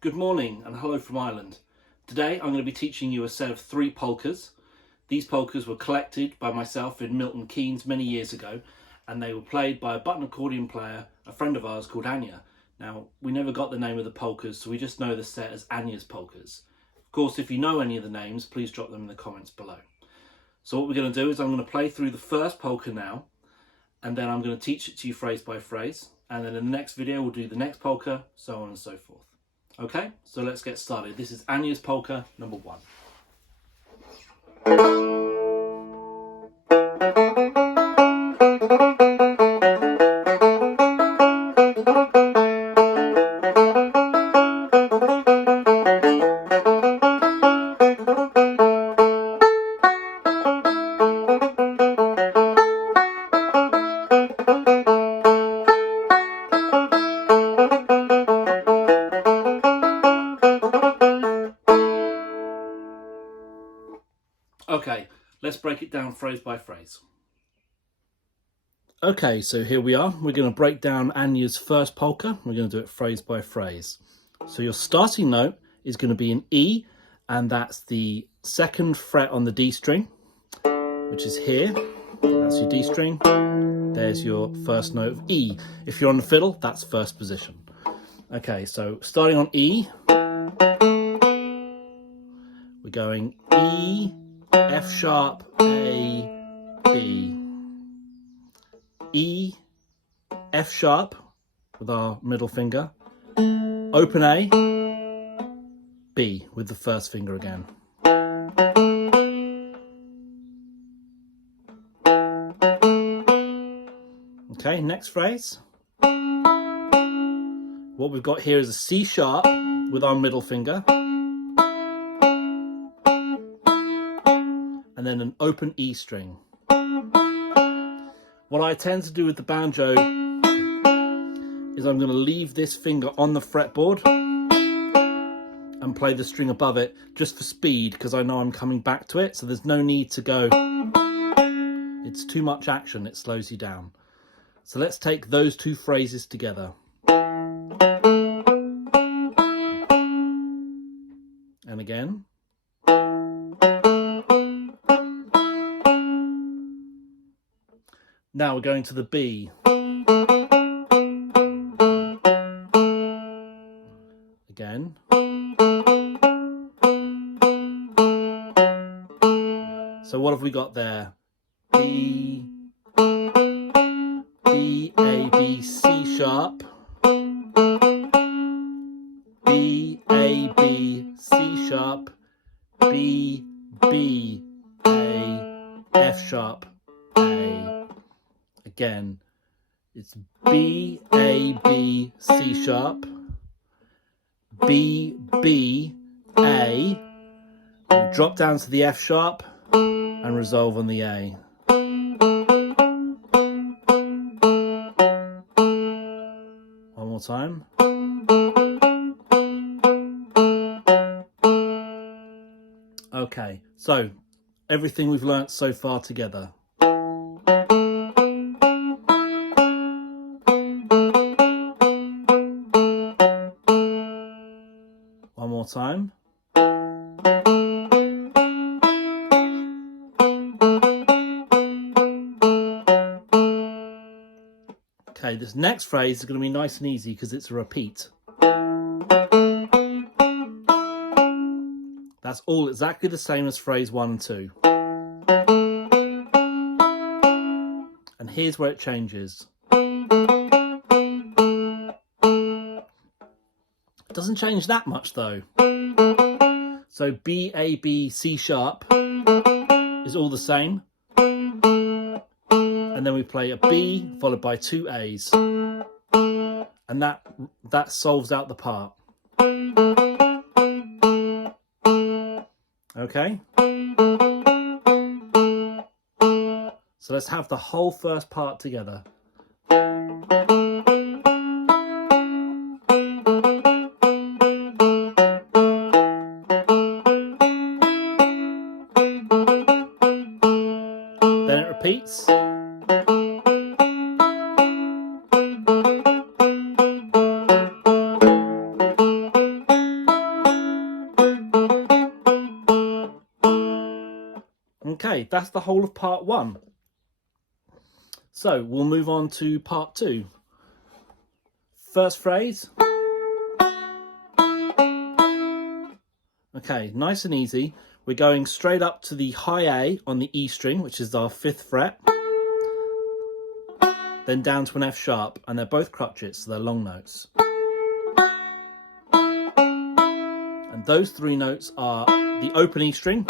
Good morning and hello from Ireland. Today I'm going to be teaching you a set of 3 polkas. These polkas were collected by myself in Milton Keynes many years ago, and they were played by a button accordion player, a friend of ours called Anja. Now, we never got the name of the polkas, so we just know the set as Anja's polkas. Of course, if you know any of the names, please drop them in the comments below. So what we're going to do is I'm going to play through the first polka now, and then I'm going to teach it to you phrase by phrase, and then in the next video we'll do the next polka, so on and so forth. Okay, so let's get started. This is Anja's polka number 1. Okay, let's break it down phrase by phrase. Okay, so here we are. We're going to break down Anja's first polka. We're going to do it phrase by phrase. So your starting note is going to be an E, and that's the 2nd fret on the D string, which is here. That's your D string. There's your first note of E. If you're on the fiddle, that's first position. Okay, so starting on E, we're going E, F sharp, A, B. E, F sharp with our middle finger, open A, B with the first finger again. Okay, next phrase. What we've got here is a C sharp with our middle finger, and then an open E string. What I tend to do with the banjo is I'm going to leave this finger on the fretboard and play the string above it just for speed, because I know I'm coming back to it, so there's no need to go. It's too much action, it slows you down. So let's take those 2 phrases together. And again. Now we're going to the B. Again. So what have we got there? B, B, A, B, C sharp. B, A, B, C sharp. B, B, A, F sharp, A. Again, it's B, A, B, C sharp, B, B, A, drop down to the F sharp and resolve on the A. One more time. Okay, so everything we've learnt so far together. One more time. Okay, this next phrase is going to be nice and easy because it's a repeat. That's all exactly the same as phrase 1 and 2. And here's where it changes. It doesn't change that much though. So B, A, B, C sharp is all the same. And then we play a B followed by 2 A's. And that solves out the part. Okay? So let's have the whole first part together. Then it repeats. Okay, that's the whole of part 1. So we'll move on to part 2. First phrase. Okay, nice and easy. We're going straight up to the high A on the E string, which is our 5th fret, then down to an F sharp, and they're both crotchets, so they're long notes. And those 3 notes are the open E string,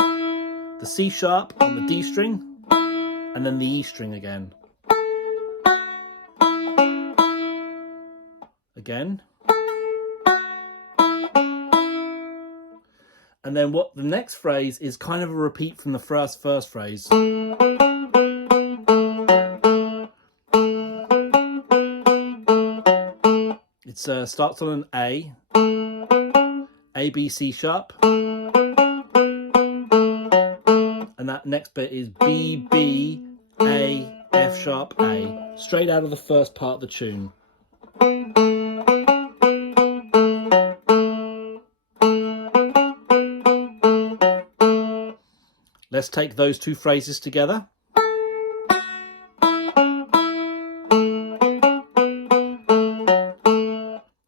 the C sharp on the D string, and then the E string again. Again. And then what the next phrase is kind of a repeat from the first phrase. It starts on an A, B, C sharp. And that next bit is B, B, A, F sharp, A. Straight out of the first part of the tune. Let's take those 2 phrases together.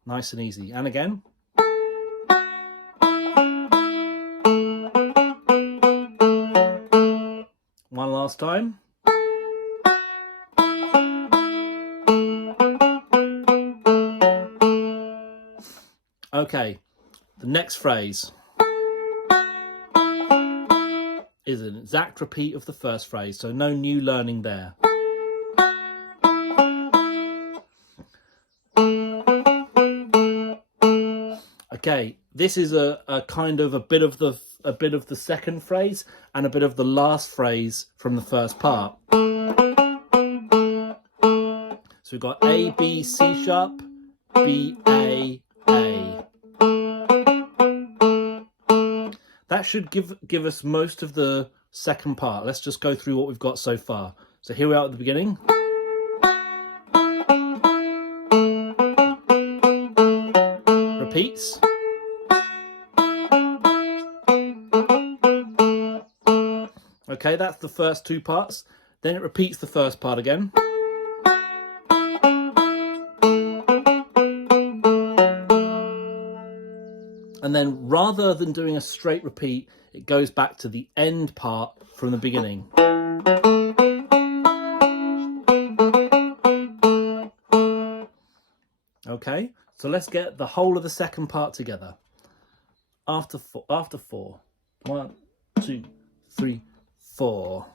Nice and easy. And again. One last time. Okay, the next phrase is an exact repeat of the first phrase, so no new learning there. Okay, this is a kind of a bit of the second phrase and a bit of the last phrase from the first part. So we've got A, B, C sharp, B, A, A. That should give us most of the second part. Let's just go through what we've got so far. So here we are at the beginning. Repeats. Okay, that's the first 2 parts. Then it repeats the first part again. And then rather than doing a straight repeat, it goes back to the end part from the beginning. Okay, so let's get the whole of the second part together. After 4. 1, 2, 3, 4.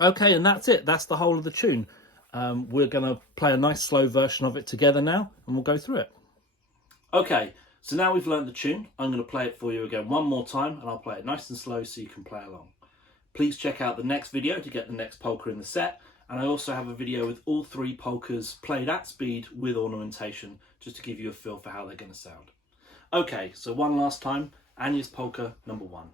Okay, and that's it. That's the whole of the tune. We're going to play a nice slow version of it together now, and we'll go through it. Okay, so now we've learned the tune. I'm going to play it for you again one more time, and I'll play it nice and slow so you can play along. Please check out the next video to get the next polka in the set, and I also have a video with all 3 polkas played at speed with ornamentation, just to give you a feel for how they're going to sound. Okay, so one last time, Anja's polka number 1.